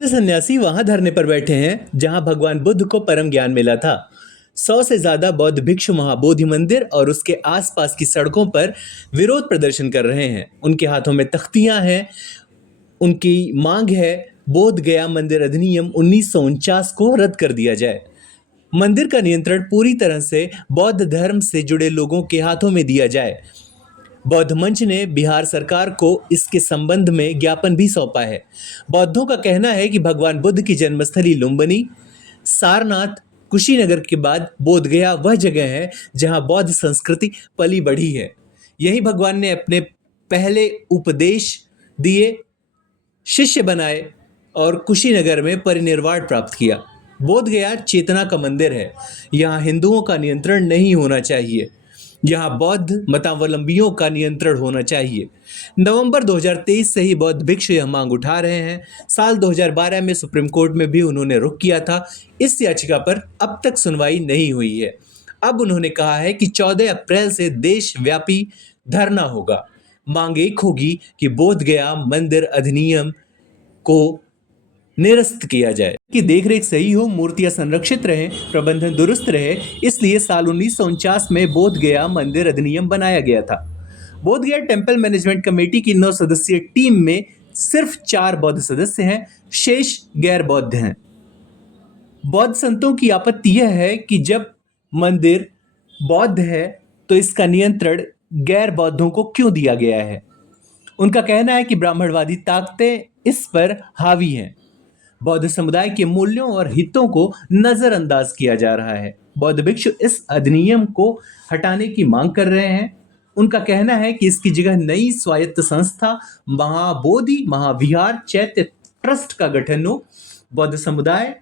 सन्यासी वहां धरने पर बैठे हैं जहां भगवान बुद्ध को परम ज्ञान मिला था। 100 से ज्यादा बौद्ध भिक्षु महाबोधि मंदिर और उसके आसपास की सड़कों पर विरोध प्रदर्शन कर रहे हैं। उनके हाथों में तख्तियां हैं। उनकी मांग है बोध गया मंदिर अधिनियम 1949 को रद्द कर दिया जाए। मंदिर का नियंत्रण पूरी तरह से बौद्ध धर्म से जुड़े लोगों के हाथों में दिया जाए। बौद्ध मंच ने बिहार सरकार को इसके संबंध में ज्ञापन भी सौंपा है। बौद्धों का कहना है कि भगवान बुद्ध की जन्मस्थली लुम्बिनी, सारनाथ, कुशीनगर के बाद बोध गया वह जगह है जहां बौद्ध संस्कृति पली बढ़ी है। यही भगवान ने अपने पहले उपदेश दिए, शिष्य बनाए और कुशीनगर में परिनिर्वाण प्राप्त किया। बोध गया चेतना का मंदिर है। यहाँ हिंदुओं का नियंत्रण नहीं होना चाहिए। यहाँ बौद्ध मतावलंबियों का नियंत्रण होना चाहिए। नवंबर 2023 से ही बौद्ध भिक्षु यह मांग उठा रहे हैं। साल 2012 में सुप्रीम कोर्ट में भी उन्होंने रुख किया था। इस याचिका पर अब तक सुनवाई नहीं हुई है। अब उन्होंने कहा है कि 14 अप्रैल से देशव्यापी धरना होगा। मांग एक होगी कि बोध गया मंदिर अधिनियम को निरस्त किया जाए कि देखरेख सही हो, मूर्तियां संरक्षित रहें, प्रबंधन दुरुस्त रहे। इसलिए साल 1949 में बोध गया मंदिर अधिनियम बनाया गया था। बोध गया टेम्पल मैनेजमेंट कमेटी की 9 सदस्यीय टीम में सिर्फ 4 बौद्ध सदस्य हैं, शेष गैर बौद्ध हैं। बौद्ध संतों की आपत्ति यह है कि जब मंदिर बौद्ध है तो इसका नियंत्रण गैर बौद्धों को क्यों दिया गया है। उनका कहना है कि ब्राह्मणवादी ताकतें इस पर हावी हैं। बौद्ध समुदाय के मूल्यों और हितों को नजरअंदाज किया जा रहा है। बौद्ध भिक्षु इस अधिनियम को हटाने की मांग कर रहे हैं। उनका कहना है कि इसकी जगह नई स्वायत्त संस्था महाबोधि महाविहार चैत्य ट्रस्ट का गठन हो। बौद्ध समुदाय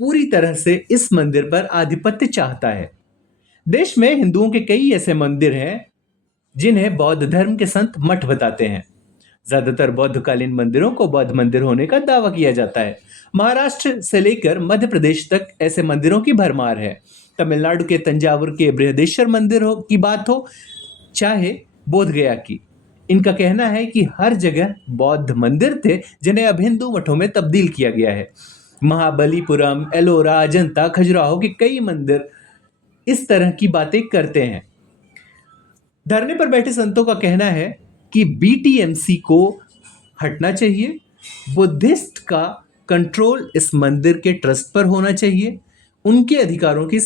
पूरी तरह से इस मंदिर पर आधिपत्य चाहता है। देश में हिंदुओं के कई ऐसे मंदिर हैं जिन्हें बौद्ध धर्म के संत मठ बताते हैं। ज्यादातर बौद्धकालीन मंदिरों को बौद्ध मंदिर होने का दावा किया जाता है। महाराष्ट्र से लेकर मध्य प्रदेश तक ऐसे मंदिरों की भरमार है। तमिलनाडु के तंजावुर के बृहदेश्वर मंदिर की बात हो, चाहे बोध गया की, इनका कहना है कि हर जगह बौद्ध मंदिर थे जिन्हें अब हिंदू मठों में तब्दील किया गया है। महाबलीपुरम, एलोरा, अजंता, खजुराहो के कई मंदिर इस तरह की बातें करते हैं। धरने पर बैठे संतों का कहना है कि बीटीएमसी को हटना चाहिए। बुद्धिस्ट का कंट्रोल इस मंदिर के ट्रस्ट पर होना चाहिए। उनके अधिकारों की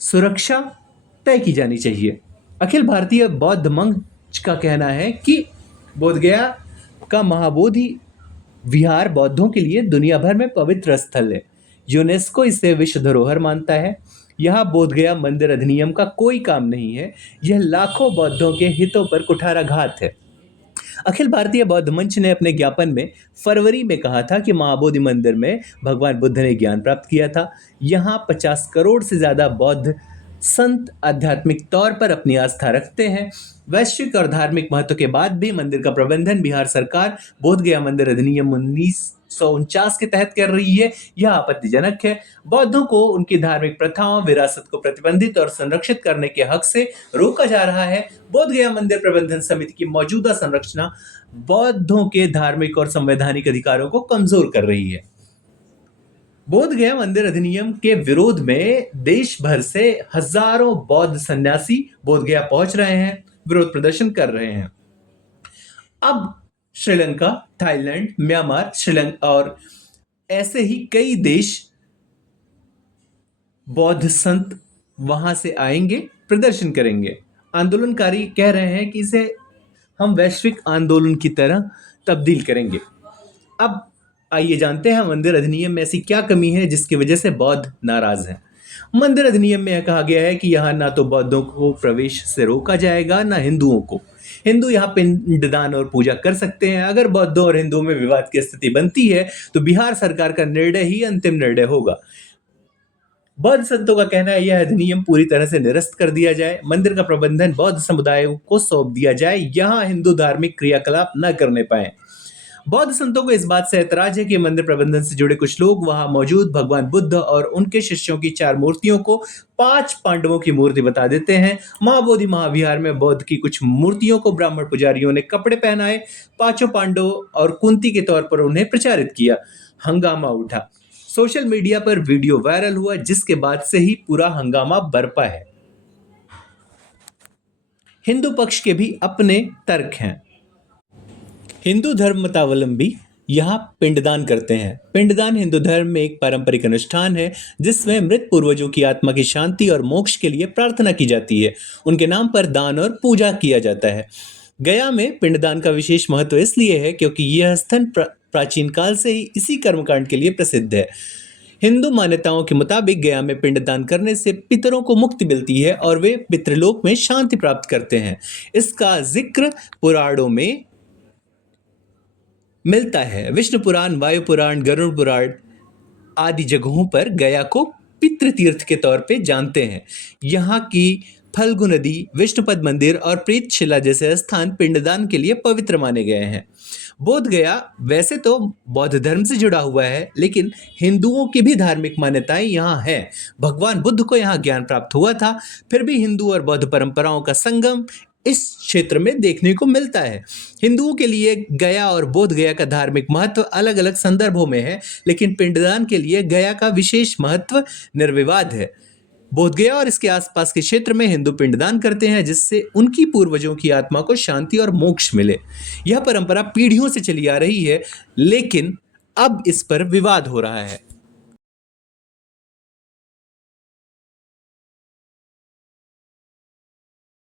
सुरक्षा तय की जानी चाहिए। अखिल भारतीय बौद्ध मंच का कहना है कि बोध गया का महाबोधि विहार बौद्धों के लिए दुनिया भर में पवित्र स्थल है। यूनेस्को इसे विश्व धरोहर मानता है। यहाँ बोध गया मंदिर अधिनियम का कोई काम नहीं है। यह लाखों बौद्धों के हितों पर कुठाराघात है। अखिल भारतीय बौद्ध मंच ने अपने ज्ञापन में फरवरी में कहा था कि महाबोधि मंदिर में भगवान बुद्ध ने ज्ञान प्राप्त किया था। यहाँ 50 करोड़ से ज्यादा बौद्ध संत आध्यात्मिक तौर पर अपनी आस्था रखते हैं। वैश्विक और धार्मिक महत्व के बाद भी मंदिर का प्रबंधन बिहार सरकार बोध गया मंदिर अधिनियम 1949 के तहत कर रही है। यह आपत्तिजनक है। बौद्धों को उनकी धार्मिक प्रथाओं, विरासत को प्रतिबंधित और संरक्षित करने के हक से रोका जा रहा है। बोध गया मंदिर प्रबंधन समिति की मौजूदा संरचना बौद्धों के धार्मिक और संवैधानिक अधिकारों को कमजोर कर रही है। बोध गया मंदिर अधिनियम के विरोध में देश भर से हजारों बौद्ध सन्यासी बोध गया पहुंच रहे हैं, विरोध प्रदर्शन कर रहे हैं। अब श्रीलंका, थाईलैंड, म्यांमार, श्रीलंका और ऐसे ही कई देश बौद्ध संत वहां से आएंगे, प्रदर्शन करेंगे। आंदोलनकारी कह रहे हैं कि इसे हम वैश्विक आंदोलन की तरह तब्दील करेंगे। अब आइए जानते हैं मंदिर अधिनियम में ऐसी क्या कमी है जिसकी वजह से बौद्ध नाराज हैं। मंदिर अधिनियम में यह कहा गया है कि यहाँ ना तो बौद्धों को प्रवेश से रोका जाएगा, ना हिंदुओं को। हिंदू यहाँ पिंडदान और पूजा कर सकते हैं। अगर बौद्धों और हिंदुओं में विवाद की स्थिति बनती है तो बिहार सरकार का निर्णय ही अंतिम निर्णय होगा। बौद्ध संतों का कहना है यह अधिनियम पूरी तरह से निरस्त कर दिया जाए। मंदिर का प्रबंधन बौद्ध समुदायों को सौंप दिया जाए। यहाँ हिंदू धार्मिक क्रियाकलाप न करने पाए। बौद्ध संतों को इस बात से ऐतराज है कि मंदिर प्रबंधन से जुड़े कुछ लोग वहां मौजूद भगवान बुद्ध और उनके शिष्यों की 4 मूर्तियों को 5 पांडवों की मूर्ति बता देते हैं। महाबोधि महाविहार में बौद्ध की कुछ मूर्तियों को ब्राह्मण पुजारियों ने कपड़े पहनाए, पांचों पांडवों और कुंती के तौर पर उन्हें प्रचारित किया। हंगामा उठा। सोशल मीडिया पर वीडियो वायरल हुआ, जिसके बाद से ही पूरा हंगामा बरपा है। हिंदू पक्ष के भी अपने तर्क हैं। हिंदू धर्म मतावलंबी यहाँ पिंडदान करते हैं। पिंडदान हिंदू धर्म में एक पारंपरिक अनुष्ठान है जिसमें मृत पूर्वजों की आत्मा की शांति और मोक्ष के लिए प्रार्थना की जाती है। उनके नाम पर दान और पूजा किया जाता है। गया में पिंडदान का विशेष महत्व इसलिए है क्योंकि यह स्थान प्राचीन काल से ही इसी कर्मकांड के लिए प्रसिद्ध है। हिंदू मान्यताओं के मुताबिक गया में पिंडदान करने से पितरों को मुक्ति मिलती है और वे पितृलोक में शांति प्राप्त करते हैं। इसका जिक्र पुराणों में मिलता है। विष्णु पुराण, वायु पुराण, गरुड़ पुराण आदि जगहों पर गया को पितृ तीर्थ के तौर पे जानते हैं। यहाँ की फल्गु नदी, विष्णुपद मंदिर और प्रेतशिला जैसे स्थान पिंडदान के लिए पवित्र माने गए हैं। बोध गया वैसे तो बौद्ध धर्म से जुड़ा हुआ है, लेकिन हिंदुओं की भी धार्मिक मान्यताएं यहाँ हैं। भगवान बुद्ध को यहाँ ज्ञान प्राप्त हुआ था। फिर भी हिंदू और बौद्ध परंपराओं का संगम इस क्षेत्र में देखने को मिलता है। हिंदुओं के लिए गया और बोध गया का धार्मिक महत्व अलग अलग संदर्भों में है, लेकिन पिंडदान के लिए गया का विशेष महत्व निर्विवाद है। बोध गया और इसके आसपास के क्षेत्र में हिंदू पिंडदान करते हैं, जिससे उनकी पूर्वजों की आत्मा को शांति और मोक्ष मिले। यह परंपरा पीढ़ियों से चली आ रही है, लेकिन अब इस पर विवाद हो रहा है।